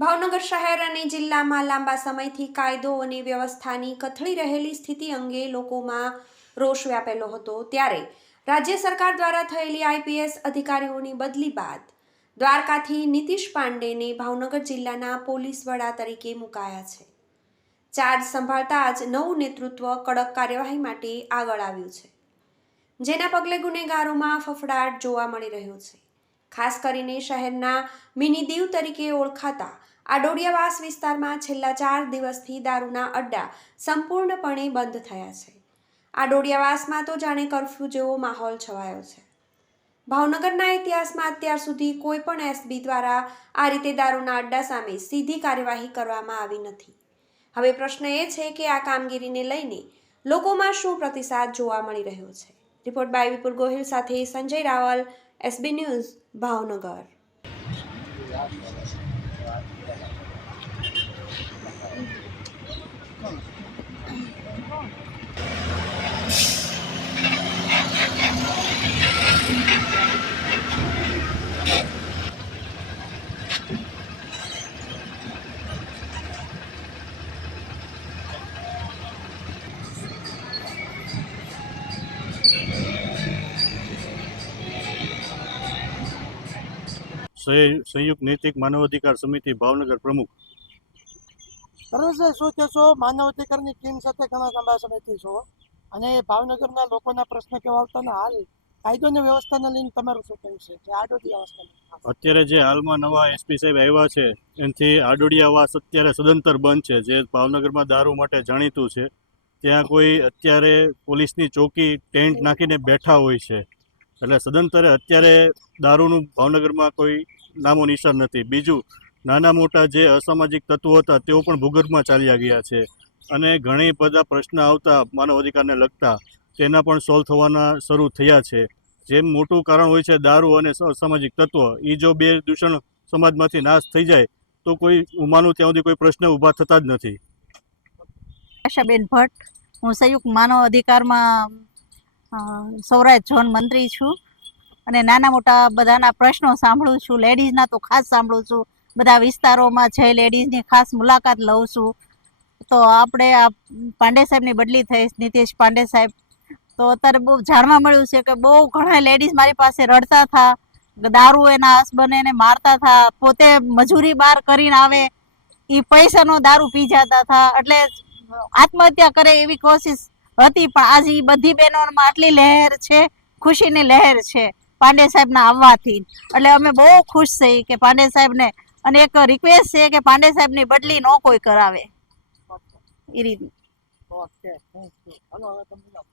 ભાવનગર શહેર અને જિલ્લામાં લાંબા સમયથી કાયદો અને વ્યવસ્થાની કથળી રહેલી સ્થિતિ અંગે લોકોમાં રોષ વ્યાપેલો હતો. ત્યારે રાજ્ય સરકાર દ્વારા થયેલી આઈપીએસ અધિકારીઓની બદલી બાદ દ્વારકાથી નીતિશ પાંડેને ભાવનગર જિલ્લાના પોલીસ વડા તરીકે મુકાયા છે. ચાર્જ સંભાળતા જ નવું નેતૃત્વ કડક કાર્યવાહી માટે આગળ આવ્યું છે. જેના પગલે ગુનેગારોમાં ફફડાટ જોવા મળી રહ્યો છે. ખાસ કરીને શહેરના મિની દીવ તરીકે ઓળખાતા. આડોડિયાવાસ વિસ્તારમાં છેલ્લા ચાર દિવસથી દારૂના અડ્ડા સંપૂર્ણપણે બંધ થયા છે. આડોડિયાવાસમાં તો જાણે કરફ્યુ જેવો માહોલ છવાયો છે. ભાવનગરના ઇતિહાસમાં અત્યાર સુધી કોઈ પણ એસબી દ્વારા આ રીતે દારૂના અડ્ડા સામે સીધી કાર્યવાહી કરવામાં આવી નથી. હવે પ્રશ્ન એ છે કે આ કામગીરીને લઈને લોકોમાં શું પ્રતિસાદ જોવા મળી રહ્યો છે? રિપોર્ટ બાય વિપુલ ગોહિલ સાથે સંજય રાવલ એસબી ન્યૂઝ ભાવનગર સં- સંયુક્ત નૈતિક માનવ અધિકાર સમિતિ ભાવનગર પ્રમુખ. શું કહેશો ટીમ સાથે ઘણા લાંબા સમયથી છો. અને ભાવનગરના લોકોના પ્રશ્ન કેવા ને હાલ? કાયદો વ્યવસ્થાને લઈને તમારું શું કહેવું છે? કે આડોદી અવસ્થા અત્યારે જે હાલમાં નવા એસપી સાહેબ આવ્યા છે એનાથી આડોડિયાવાસ અત્યારે સદંતર બંધ છે. જે ભાવનગરમાં દારૂ માટે જાણીતું છે. ત્યાં કોઈ અત્યારે પોલીસની ચોકી ટેન્ટ નાખીને બેઠા હોય છે. એટલે સદંતરે અત્યારે દારૂનું ભાવનગરમાં કોઈ નામો નિશાન નથી. બીજું, નાના મોટા જે અસામાજિક તત્વો હતા, તેઓ પણ ભૂગર્ભમાં ચાલ્યા ગયા છે. અને ઘણી બધા પ્રશ્ન આવતા માનવ અધિકારને લગતા, તેના પણ સોલ્વ થવાના શરૂ થયા છે. જેમ મોટું કારણ હોય છે દારૂ અને અસામાજિક તત્વો એ જો બે દૂષણ સમાજમાંથી નાશ થઈ જાય, તો કોઈ ઉમાનું માનું ત્યાં સુધી કોઈ પ્રશ્ન ઊભા થતા જ નથી. આશાબેન ભટ્ટ, હું સંયુક્ત માનવ અધિકારમાં સૌરાષ્ટ્ર ઝોન મંત્રી છું અને નાના મોટા બધાના પ્રશ્નો સાંભળું છું. લેડીઝના તો ખાસ સાંભળું છું. બધા વિસ્તારોમાં જઈ લેડીઝની ખાસ મુલાકાત લઉં છું. તો આપણે આ પાંડે સાહેબની બદલી થઈ નીતિશ પાંડે સાહેબ. તો અત્યારે બહુ જાણવા મળ્યું છે કે બહુ ઘણા લેડીઝ મારી પાસે રડતા હતા દારૂ એના હસબન્ડ એને મારતા હતા પોતે મજૂરી બહાર કરીને આવે એ પૈસાનો દારૂ પી જતા હતા એટલે આત્મહત્યા કરે એવી કોશિશ હતી પણ આજે એ બધી બહેનોમાં આટલી લહેર છે ખુશીની લહેર છે પાંડે સાહેબના આવવાથી. એટલે અમે બહુ ખુશ થઈ કે પાંડે સાહેબને અને એક રિક્વેસ્ટ છે કે પાંડે સાહેબની બદલી ન કોઈ કરાવે. એ રીતની. Okay thank you